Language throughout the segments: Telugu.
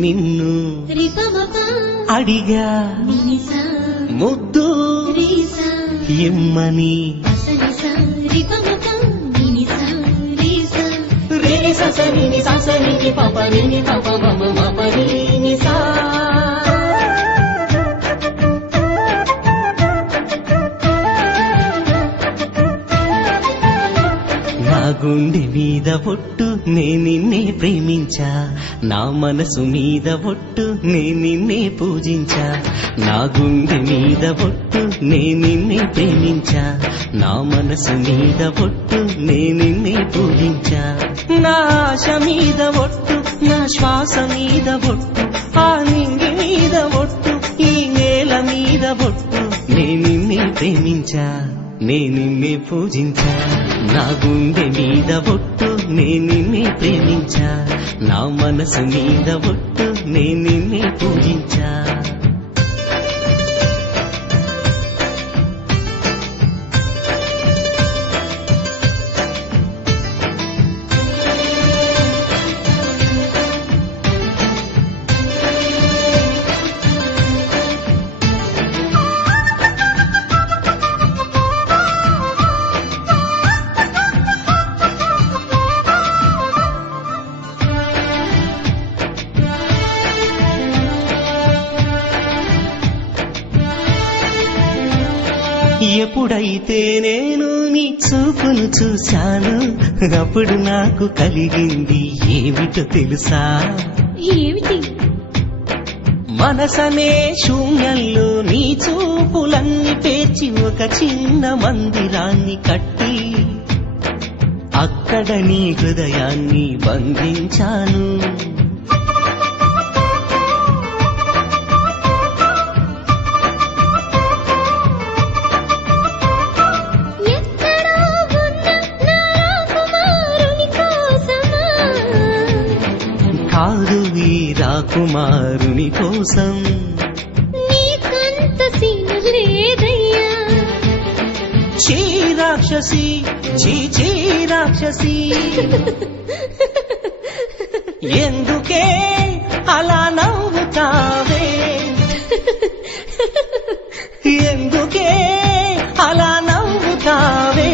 నిన్ను అడిగా ముద్దు ఇమ్మని నా గుండె మీద ఒట్టు నే నిన్నే ప్రేమించా నా మనసు మీద ఒట్టు నే నిన్నే పూజించా నా గుండె మీద ఒట్టు నే నిన్నే ప్రేమించా నా మనసు మీద ఒట్టు నే నిన్నే పూజించా నా ఆశ మీద ఒట్టు నా శ్వాస మీద ఒట్టు ఆ నింగి మీద ఒట్టు ఈ నేల మీద ఒట్టు నే నిన్నే ప్రేమించా నే నిన్నే పూజించా నా గుండె మీద ఒట్టు నే నిన్నే ప్రేమించా నా మనసు మీద ఒట్టు నే నిన్నే పూజించా ఎప్పుడైతే నేను నీ చూపును చూశాను అప్పుడు నాకు కలిగింది ఏమిటో తెలుసా ఏమిటి మనసనే శూన్యంలో నీ చూపులన్నీ పేర్చి ఒక చిన్న మందిరాన్ని కట్టి అక్కడ నీ హృదయాన్ని బంధించాను కాదు ఈ రాకుమారుని కోసం నీకంత సీను లేదయ్యా చీ రాక్షసి చీ రాక్షసి ఎందుకే అలా నవ్వుతావే ఎందుకే అలా నవ్వుతావే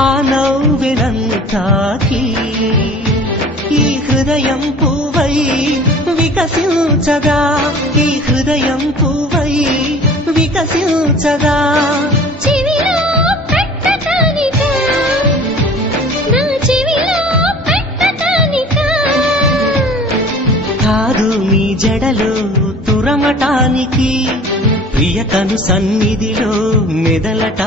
ఆ నవ్వె నన్ను తాకి ఈ హృదయం పువ్వై వికసించగా ఈ హృదయం పువ్వై వికసించగా చెవిలో పెట్టటానికా నా చెవిలో పెట్టటానికా కాదు నీ జడలో తురమటానికి ప్రియతను సన్నిధిలో మెదలట